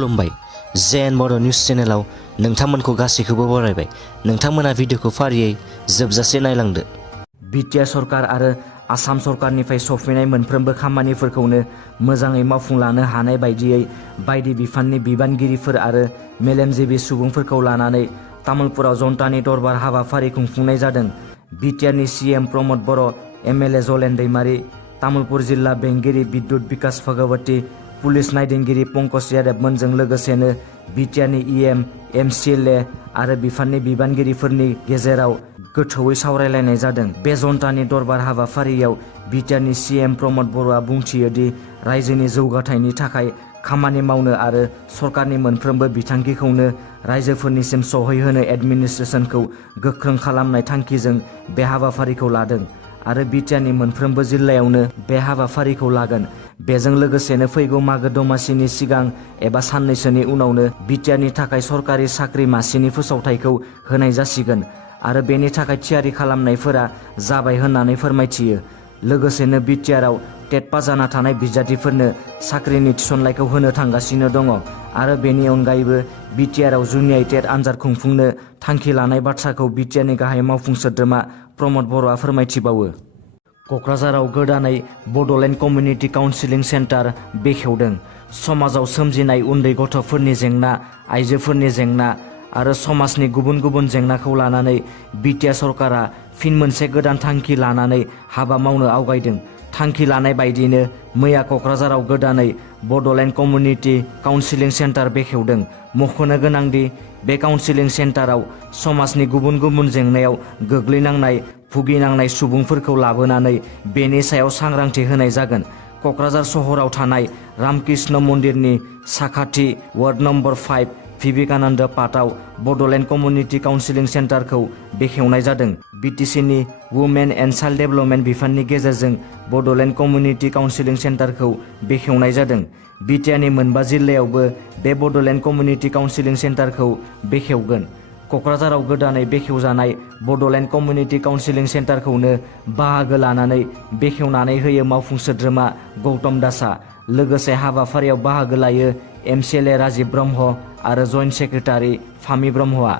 खुलुमबाय जेन बड' निउस चेनेलाव नोंथांमोनखौ गासैखौबो बरायबाय। नोंथांमोना भिडिअखौ फारियै जोबजासे नायलांदो। बिटिआर सरकार आरो आसाम सरकारनिफ्राय सफैनाय मोनफ्रोमबो खामानिफोरखौनो मोजाङै मावफुंलांनो हानाय बायदियै बायदि बिफाननि बिबानगिरिफोर आरो मेलेमजिबि सुबुंफोरखौ लानानै तामुलपुराव जनतानि दरबार हाबाफारि खुंफुंनाय जादों। बिटिआरनि सिएम प्रमद बर', एमएलए जलेन दैमारि, तामुलपुर जिल्ला बेंगिरि बिद्युत बिकास भगवती, पुलिस नायदिंगिरि पंकज यादवमोनजों लोगोसेनो बिटिआरनि इएम, एमसिएलए आरो बिफाननि बिबानगिरिफोरनि गेजेराव गोथौयै सावरायलायनाय जादों। बे जनतानि दरबार हाबाफारियाव बिटिआरनि सिएम प्रमद बर'आ बुंथियो दि रायजोनि जौगाथायनि थाखाय खामानि मावनो आरो सरकारनि मोनफ्रोमबो बिथांखिखौनो रायजोफोरनिसिम सहैहोनो एडमिनिस्ट्रेसनखौ गोख्रों खालामनाय थांखिजों बे हाबाफारिखौ लादों आरो बिटिआरनि मोनफ्रोमबो जिल्लायावनो बे हाबाफारिखौ लागोन। बेजों लोगोसेनो फैगौ मागो दमासिनि सिगां एबा साननैसोनि उनावनो बिटिआरनि थाखाय सरकारि साख्रि मासिनि फोसावथायखौ होनाय जासिगोन आरो बेनि थाखाय थियारि खालामनायफोरा जाबाय होननानै फोरमायथियो। लोगोसेनो बिटिआरआव टेट पास जाना थानाय बिजाथिफोरनो साख्रिनि थिसननायखौ होनो थांगासिनो दङ आरो बेनि अनगायैबो बिटिआरआव जुनियायै टेट आनजाद खुंफुंनो थांखि लानाय बाथ्राखौ बिटिआरनि गाहाय मावफुं सोद्रोमा प्रमद बर'आ फोरमायथिबावो। क'क्राझाराव गोदानै बड'लेण्ड कमिउनिटि काउन्सिलिं सेन्टार बेखेवदों। समाजाव सोमजिनाय उन्दै गथ'फोरनि जेंना, आइजोफोरनि जेंना आरो समाजनि गुबुन गुबुन जेंनाखौ लानानै बिटिआर सरकारा फिन मोनसे गोदान थांखि लानानै हाबा मावनो आवगायदों। थांखि लानाय बायदियैनो मैया क'क्राझाराव गोदानै बड'लेण्ड कमिउनिटि काउन्सिलिं सेन्टार बेखेवदों। मख'नो गोनांदि बे काउन्सिलिं सेन्टाराव समाजनि गुबुन गुबुन जेंनायाव गोग्लैनांनाय भुगिनांनाय सुबुंफोरखौ लाबोनानै बेनि सायाव सांग्रांथि होनाय जागोन। क'क्राझार सहराव थानाय रामकृष्ण मन्दिरनि साखाथि वार्ड नम्बर 5 विवेकानन्द पार्कआव बड'लेण्ड कमिउनिटि काउन्सिलिं सेन्टारखौ बेखेवनाय जादों। बिटिसिनि वुमेन एन्ड चाइल्ड डेभेलपमेन्ट बिफाननि गेजेरजों बड'लेण्ड कमिउनिटि काउन्सिलिं सेन्टारखौ बेखेवनाय जादों। बिटिआरनि मोनबा जिल्लायावबो बे बड'लेण्ड कमिउनिटि काउन्सिलिं सेन्टारखौ बेखेवगोन। क'क्राझाराव गोदानै बेखेवजानाय बड'लेण्ड कमिउनिटि काउन्सिलिं सेन्टारखौनो बाहागो लानानै बेखेवनानै होयो मावफुं सोद्रोमा गौतम दासआ। लोगोसे हाबाफारियाव बाहागो लायो एमसिएलए राजिब ब्रह्म आरो जइन्ट सेक्रेटारि फामि ब्रह्मआ।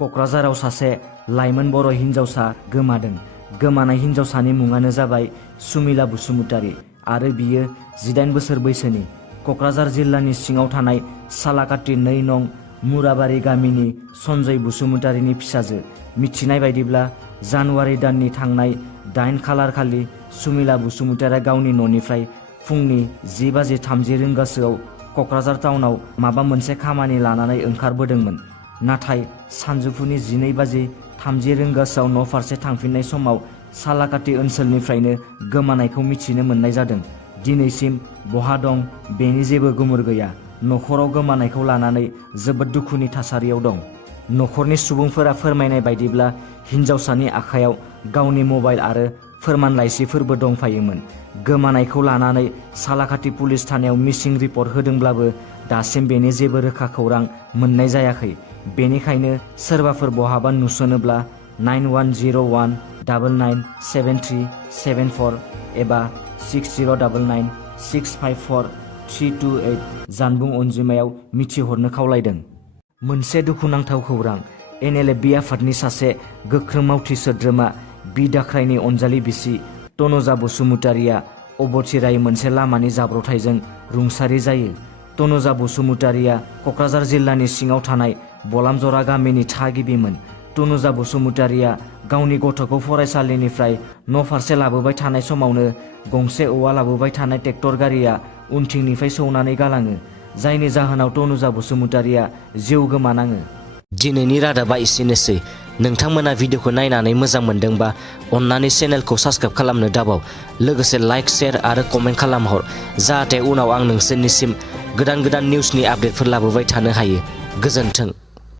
क'क्राझाराव सासे लाइमोन बर' हिन्जावसा गोमादों। गोमानाय हिन्जावसानि मुङानो जाबाय सुमिला बसुमतारी आरो बियो 18 बोसोर बैसोनि। क'क्राझार जिल्लानि सिङाव थानाय सालाकाटि 2 नं मुराबारि गामिनि सन्जय बसुमतारीनि फिसाजो। मिथिनाय बायदिब्ला जानुवारि दाननि थांनाय 8 खालार खालि सुमिला बसुमतारीया गावनि न'निफ्राय फुंनि 10:30 रिंगासोआव क'क्राझार टाउनाव माबा मोनसे खामानि लानानै ओंखारबोदोंमोन। नाथाय सानजौफुनि 12:30 रिंगासोआव न' फारसे थांफिननाय समाव सालाकाटि ओनसोलनिफ्रायनो गोमानायखौ मिथिनो मोननाय जादों। दिनैसिम बहा दं बेनि जेबो गुमुर गैया। न'खराव गोमानायखौ लानानै जोबोद दुखुनि थासारियाव दं। न'खरनि सुबुंफोरा फोरमायनाय बायदिब्ला हिन्जावसानि आखायाव गावनि मबाइल आरो फोरमान लाइसिफोरबो दंफायोमोन। गोमानायखौ लानानै सालाकाटि पुलिस थानायाव मिसिं रिपर्ट होदोंब्लाबो दासिम बेनि जेबो रोखा खौरां मोननाय जायाखै। बेनिखायनो सोरबाफोर बहाबा नुसनोब्ला 9101997374 एबा 6099654328 जानबुं अनजिमायाव मिथिहरनो खावलायदों। मोनसे दुखुनांथाव खौरां। एनएलएफबि आफादनि सासे गोख्रों मावथि सोद्रोमा बि दाख्रायनि अनजालि बिसि तनुजा बसुमतारीया अबथिरायै मोनसे लामानि जाब्रबथायजों रुंसारि जायो। तनुजा बसुमतारीया क'क्राझार जिल्लानि सिङाव थानाय बलामजरा गामिनि थागिबिमोन। तनुजा बसुमतारीया गावनि गथ'खौ फरायसालिनिफ्राय न' फारसे लाबोबाय थानाय समावनो गंसे औवा लाबोबाय थानाय ट्रेक्टर गारिया उनथिंनिफ्राय सौनानै गालाङो, जायनि जाहोनाव तनुजा बसुमतारीया जिउ गोमानाङो। दिनैनि रादाबा एसेनोसै। नोंथांमोना भिडिअखौ नायनानै मोजां मोनदोंबा अन्नानै चेनेलखौ साबस्क्राइब खालामनो दाबाव। लोगोसे लाइक, शेयार आरो कमेन्ट खालामहर, जाहाथे उनाव आं नोंसोरनिसिम गोदान निउसनि आपडेटफोर लाबोबाय थानो हायो। गोजोन्थों।